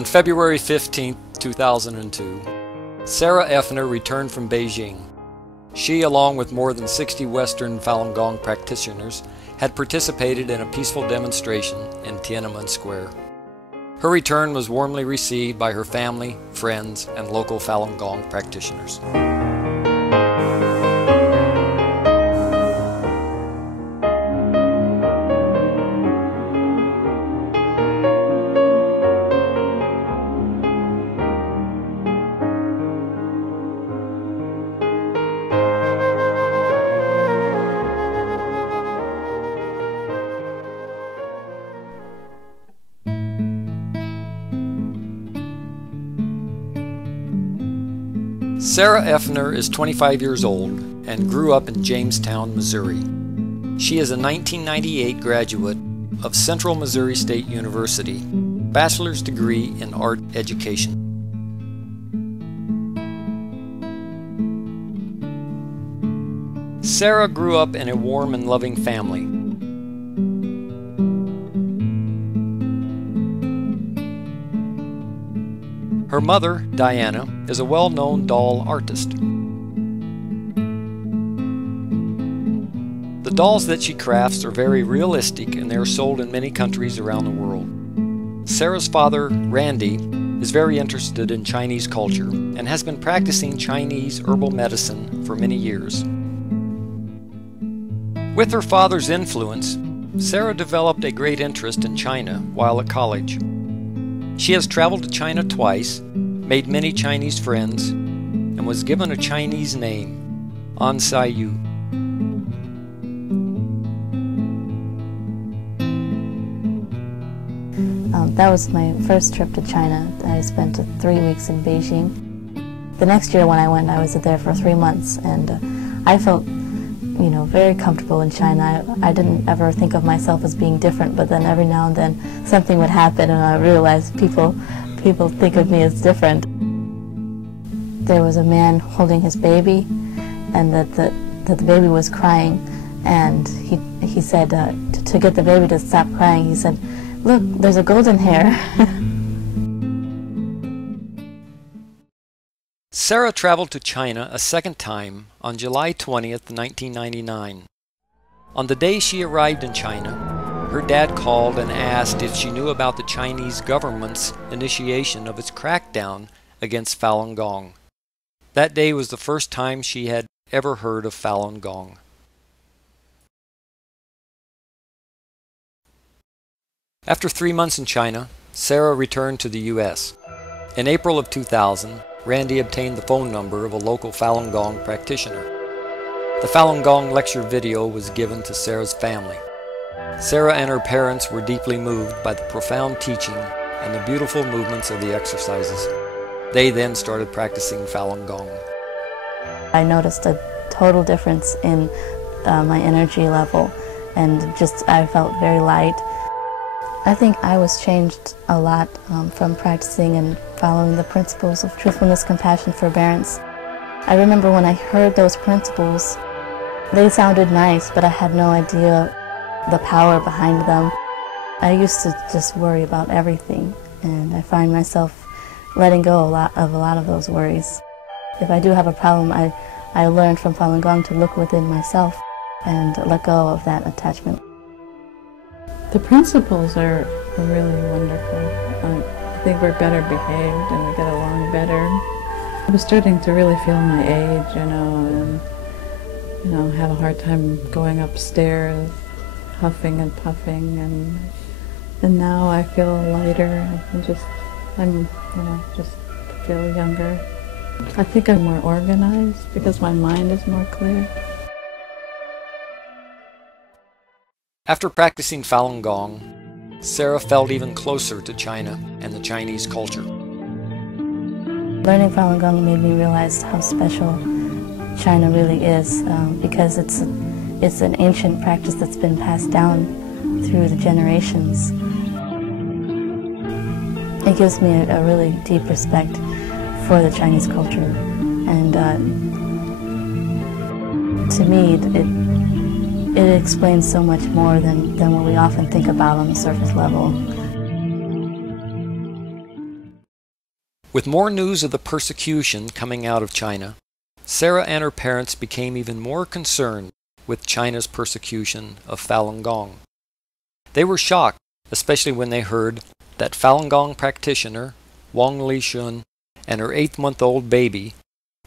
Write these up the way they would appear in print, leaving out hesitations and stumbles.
On February 15, 2002, Sara Effner returned from Beijing. She, along with more than 60 Western Falun Gong practitioners, had participated in a peaceful demonstration in Tiananmen Square. Her return was warmly received by her family, friends, and local Falun Gong practitioners. Sara Effner is 25 years old and grew up in Jamestown, Missouri. She is a 1998 graduate of Central Missouri State University, bachelor's degree in art education. Sara grew up in a warm and loving family. Her mother, Diana, is a well-known doll artist. The dolls that she crafts are very realistic and they are sold in many countries around the world. Sara's father, Randy, is very interested in Chinese culture and has been practicing Chinese herbal medicine for many years. With her father's influence, Sara developed a great interest in China while at college. She has traveled to China twice, made many Chinese friends, and was given a Chinese name, An Sai Yu. That was my first trip to China. I spent 3 weeks in Beijing. The next year when I went, I was there for 3 months, and I felt very comfortable in China. I didn't ever think of myself as being different, but then every now and then something would happen and I realized people think of me as different. There was a man holding his baby, and that the baby was crying, and he said to get the baby to stop crying, he said, "Look, there's a golden hair." Sara traveled to China a second time on July 20th, 1999. On the day she arrived in China, her dad called and asked if she knew about the Chinese government's initiation of its crackdown against Falun Gong. That day was the first time she had ever heard of Falun Gong. After 3 months in China, Sara returned to the U.S. In April of 2000, Randy obtained the phone number of a local Falun Gong practitioner. The Falun Gong lecture video was given to Sara's family. Sara and her parents were deeply moved by the profound teaching and the beautiful movements of the exercises. They then started practicing Falun Gong. I noticed a total difference in my energy level, and I felt very light. I think I was changed a lot from practicing and following the principles of truthfulness, compassion, forbearance. I remember when I heard those principles, they sounded nice, but I had no idea the power behind them. I used to just worry about everything, and I find myself letting go of a lot of those worries. If I do have a problem, I learned from Falun Gong to look within myself and let go of that attachment. The principles are really wonderful. I think we're better behaved and we get along better. I was starting to really feel my age, and have a hard time going upstairs, huffing and puffing, and now I feel lighter. I just feel younger. I think I'm more organized because my mind is more clear. After practicing Falun Gong, Sara felt even closer to China and the Chinese culture. Learning Falun Gong made me realize how special China really is, because it's an ancient practice that's been passed down through the generations. It gives me a really deep respect for the Chinese culture, and to me it explains so much more than what we often think about on the surface level. With more news of the persecution coming out of China, Sara and her parents became even more concerned with China's persecution of Falun Gong. They were shocked, especially when they heard that Falun Gong practitioner Wang Lishun and her 8-month-old baby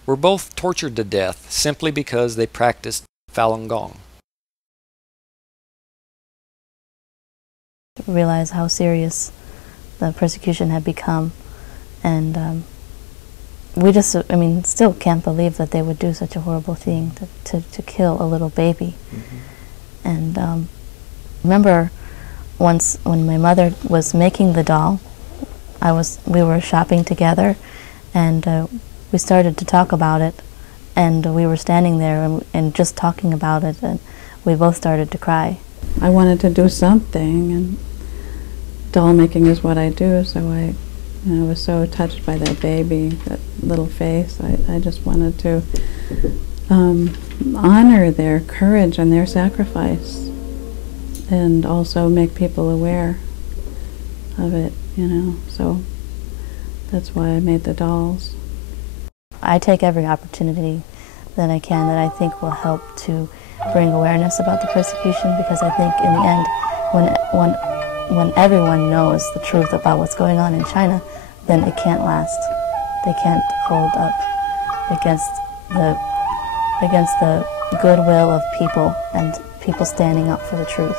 were both tortured to death simply because they practiced Falun Gong. Realize how serious the persecution had become, and we just, still can't believe that they would do such a horrible thing, to kill a little baby. And remember once when my mother was making the doll, we were shopping together, and we started to talk about it, and we were standing there and just talking about it, and we both started to cry. I wanted to do something, and doll making is what I do, so I was so touched by that baby, that little face. I just wanted to honor their courage and their sacrifice, and also make people aware of it, so that's why I made the dolls. I take every opportunity that I can that I think will help to bring awareness about the persecution, because I think in the end, when everyone knows the truth about what's going on in China, then it can't last. They can't hold up against the goodwill of people and people standing up for the truth.